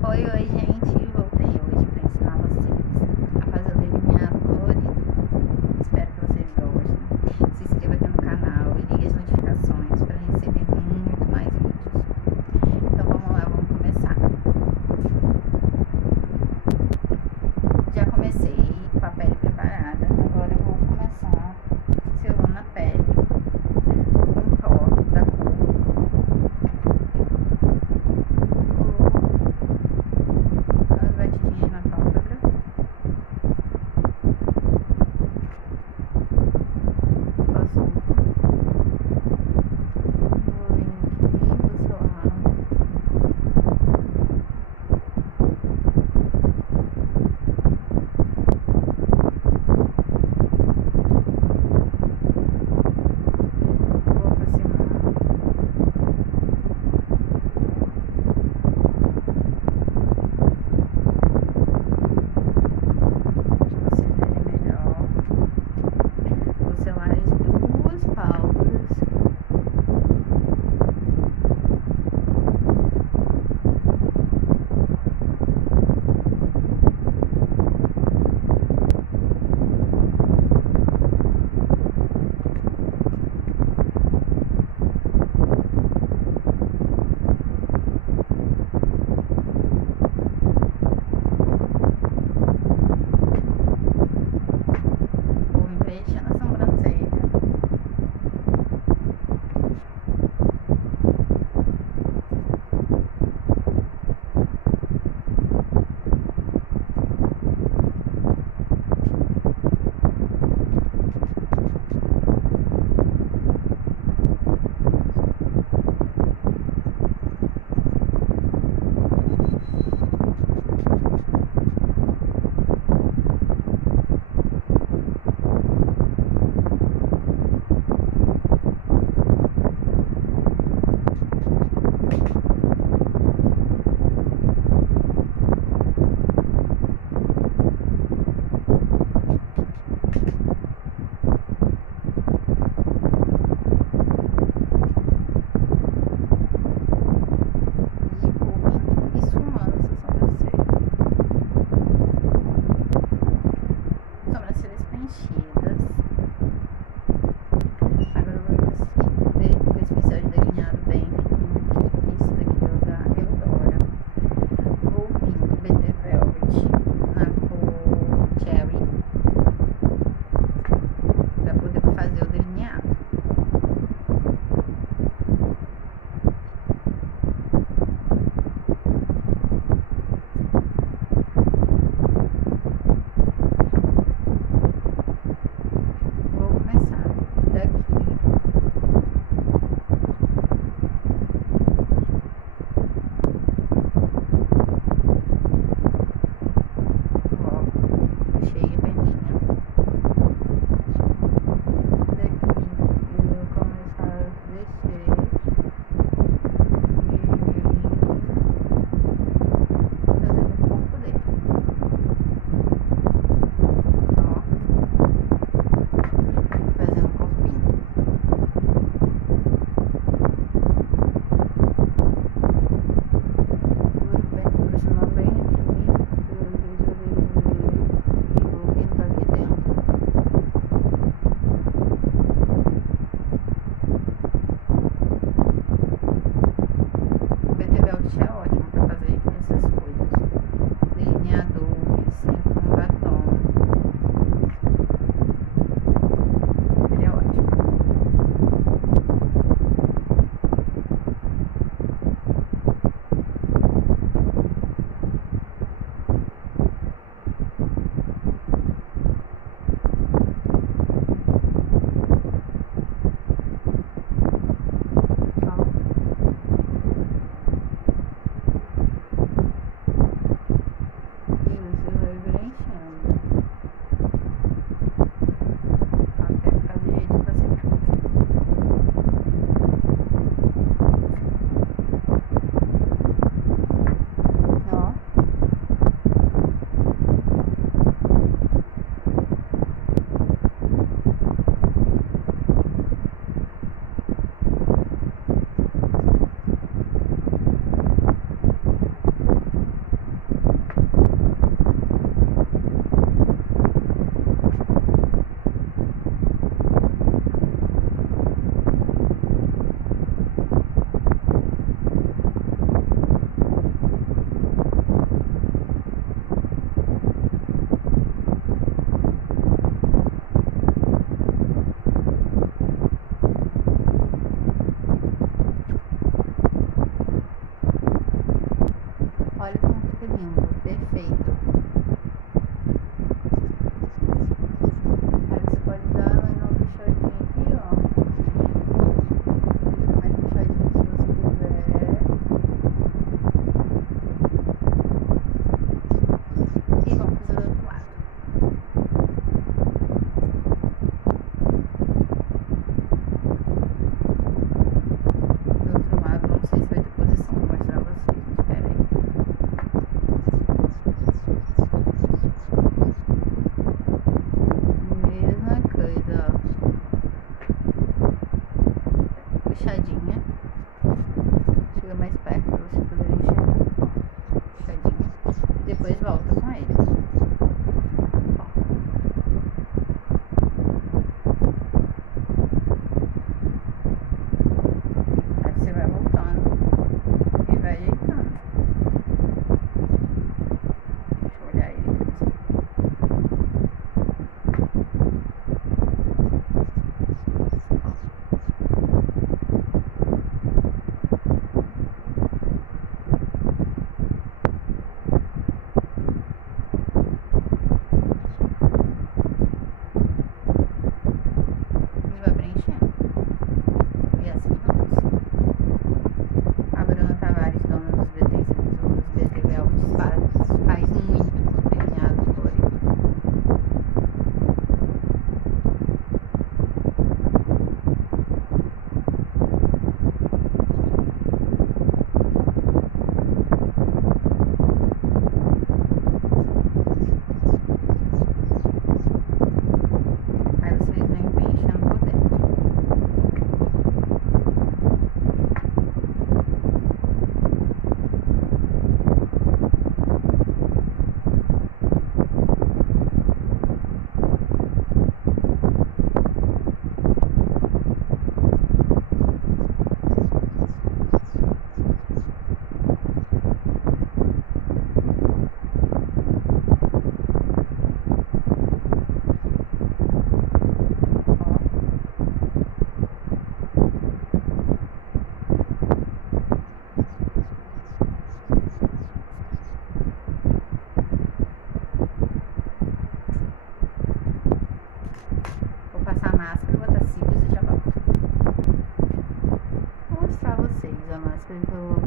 Oi, gente, voltei hoje para ensinar vocês a fazer o delineado colorido. Espero que vocês gostem. Se inscreva aqui no canal e ligue as notificações para receber muito mais vídeos. Então vamos lá, vamos começar. Já comecei com a pele preparada, agora eu vou começar selando a pele com o pó da cor depois volta com ele. Aí você vai voltando e vai ajeitando. Deixa eu olhar ele aqui. A Bruna Tavares, dona dos BT Velvet, faz muito delineado colorido. Aí vocês vêm preenchendo por dentro. Vou passar a máscara, vou botar cílios e já volto. Vou mostrar a vocês a máscara que eu